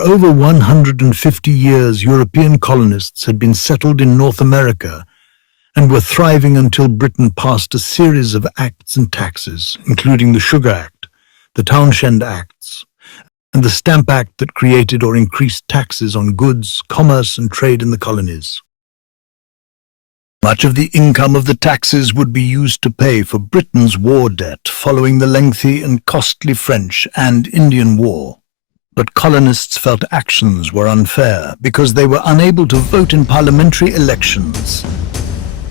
over 150 years, European colonists had been settled in North America and were thriving until Britain passed a series of acts and taxes, including the Sugar Act, the Townshend Acts, and the Stamp Act that created or increased taxes on goods, commerce, and trade in the colonies. Much of the income of the taxes would be used to pay for Britain's war debt following the lengthy and costly French and Indian War. But colonists felt actions were unfair because they were unable to vote in parliamentary elections,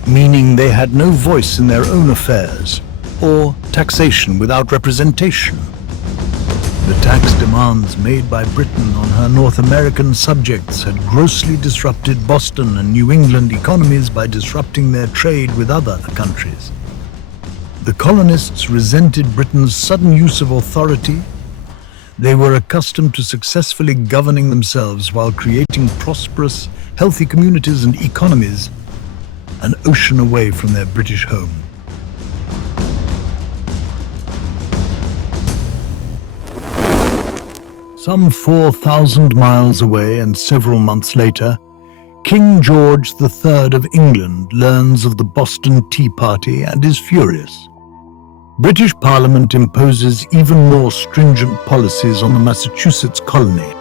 meaning they had no voice in their own affairs, or taxation without representation. The tax demands made by Britain on her North American subjects had grossly disrupted Boston and New England economies by disrupting their trade with other countries. The colonists resented Britain's sudden use of authority. They were accustomed to successfully governing themselves while creating prosperous, healthy communities and economies an ocean away from their British home. Some 4,000 miles away and several months later, King George III of England learns of the Boston Tea Party and is furious. British Parliament imposes even more stringent policies on the Massachusetts colony.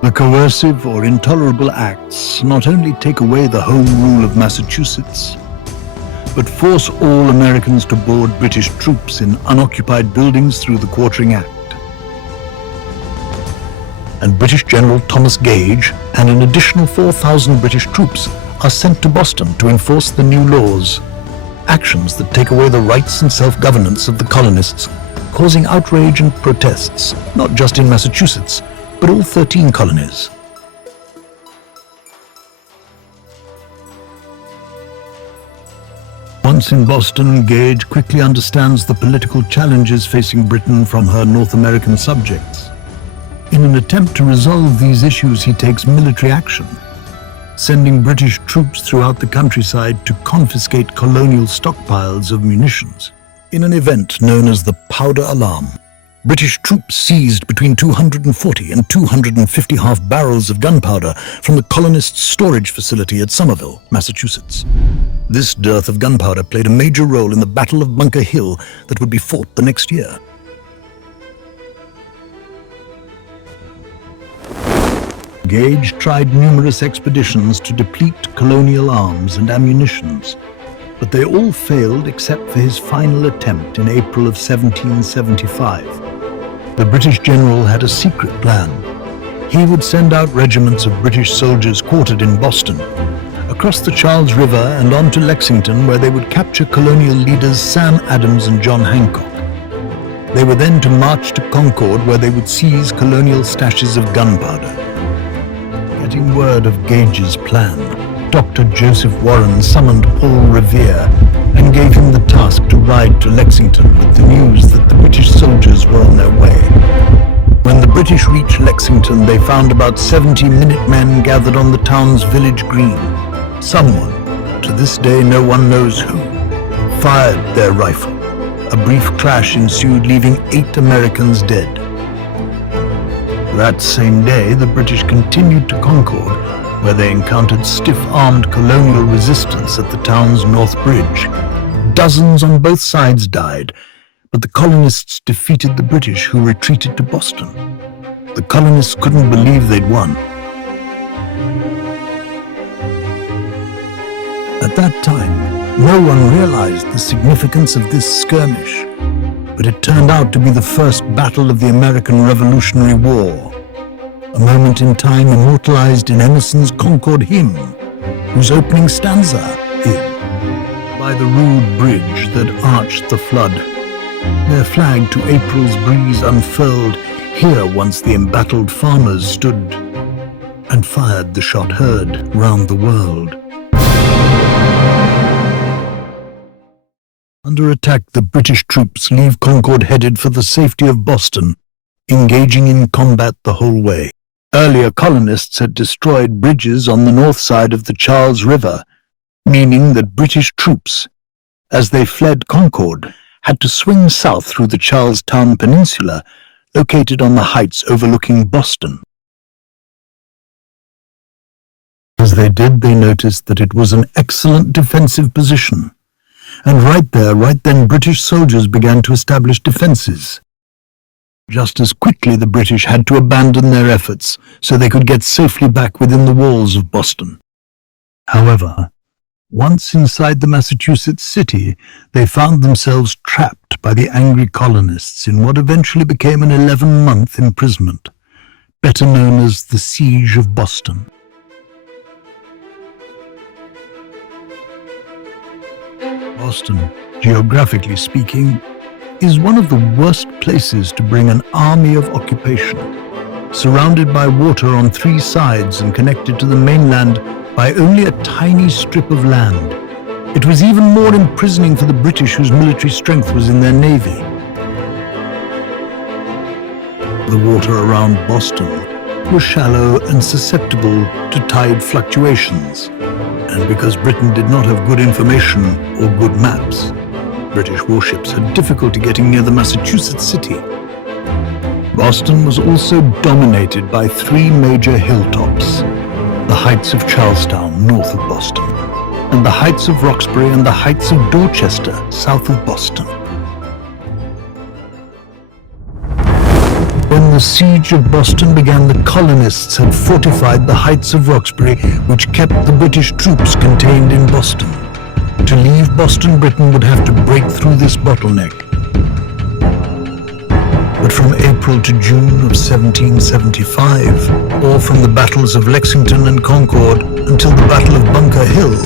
The coercive or intolerable acts not only take away the home rule of Massachusetts, but force all Americans to board British troops in unoccupied buildings through the Quartering Act. And British General Thomas Gage and an additional 4,000 British troops are sent to Boston to enforce the new laws, actions that take away the rights and self-governance of the colonists, causing outrage and protests, not just in Massachusetts, but all 13 colonies. Once in Boston, Gage quickly understands the political challenges facing Britain from her North American subjects. In an attempt to resolve these issues, he takes military action, sending British troops throughout the countryside to confiscate colonial stockpiles of munitions. In an event known as the Powder Alarm, British troops seized between 240 and 250 half-barrels of gunpowder from the colonists' storage facility at Somerville, Massachusetts. This dearth of gunpowder played a major role in the Battle of Bunker Hill that would be fought the next year. Gage tried numerous expeditions to deplete colonial arms and ammunitions, but they all failed except for his final attempt in April of 1775. The British general had a secret plan. He would send out regiments of British soldiers quartered in Boston, across the Charles River and on to Lexington, where they would capture colonial leaders Sam Adams and John Hancock. They were then to march to Concord, where they would seize colonial stashes of gunpowder. Getting word of Gage's plan, Dr. Joseph Warren summoned Paul Revere and gave him the task to ride to Lexington with the news that the British soldiers were on their way. When the British reached Lexington, they found about 70 Minutemen gathered on the town's village green. Someone, to this day no one knows who, fired their rifle. A brief clash ensued, leaving 8 Americans dead. That same day, the British continued to Concord, where they encountered stiff-armed colonial resistance at the town's North Bridge. Dozens on both sides died, but the colonists defeated the British, who retreated to Boston. The colonists couldn't believe they'd won. At that time, no one realized the significance of this skirmish, but it turned out to be the first battle of the American Revolutionary War, a moment in time immortalized in Emerson's Concord hymn, whose opening stanza is, "By the rude bridge that arched the flood, their flag to April's breeze unfurled, here once the embattled farmers stood, and fired the shot heard round the world." Under attack, the British troops leave Concord headed for the safety of Boston, engaging in combat the whole way. Earlier colonists had destroyed bridges on the north side of the Charles River, meaning that British troops, as they fled Concord, had to swing south through the Charlestown Peninsula located on the heights overlooking Boston. As they did, they noticed that it was an excellent defensive position. And right then, British soldiers began to establish defenses. Just as quickly, the British had to abandon their efforts so they could get safely back within the walls of Boston. However, once inside the Massachusetts city, they found themselves trapped by the angry colonists in what eventually became an 11-month imprisonment, better known as the Siege of Boston. Boston, geographically speaking, is one of the worst places to bring an army of occupation. Surrounded by water on 3 sides and connected to the mainland by only a tiny strip of land, it was even more imprisoning for the British, whose military strength was in their navy. The water around Boston was shallow and susceptible to tide fluctuations, and because Britain did not have good information or good maps, British warships had difficulty getting near the Massachusetts city. Boston was also dominated by 3 major hilltops: the heights of Charlestown, north of Boston, and the heights of Roxbury and the heights of Dorchester, south of Boston. When the siege of Boston began, the colonists had fortified the heights of Roxbury, which kept the British troops contained in Boston. To leave Boston, Britain would have to break through this bottleneck. But from April to June of 1775, or from the battles of Lexington and Concord until the Battle of Bunker Hill,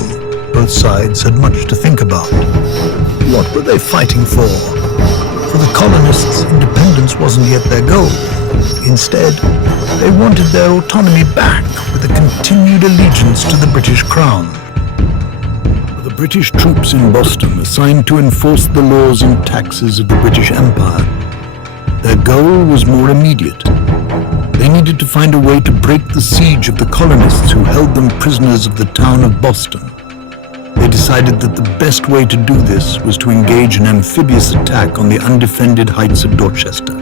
both sides had much to think about. What were they fighting for? For the colonists, independence wasn't yet their goal. Instead, they wanted their autonomy back with a continued allegiance to the British Crown. The British troops in Boston, assigned to enforce the laws and taxes of the British Empire, their goal was more immediate. They needed to find a way to break the siege of the colonists who held them prisoners of the town of Boston. They decided that the best way to do this was to engage an amphibious attack on the undefended heights of Dorchester.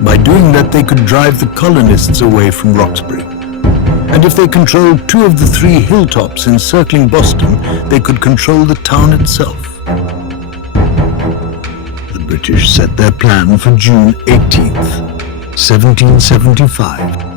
By doing that, they could drive the colonists away from Roxbury. And if they controlled 2 of the 3 hilltops encircling Boston, they could control the town itself. The British set their plan for June 18th, 1775.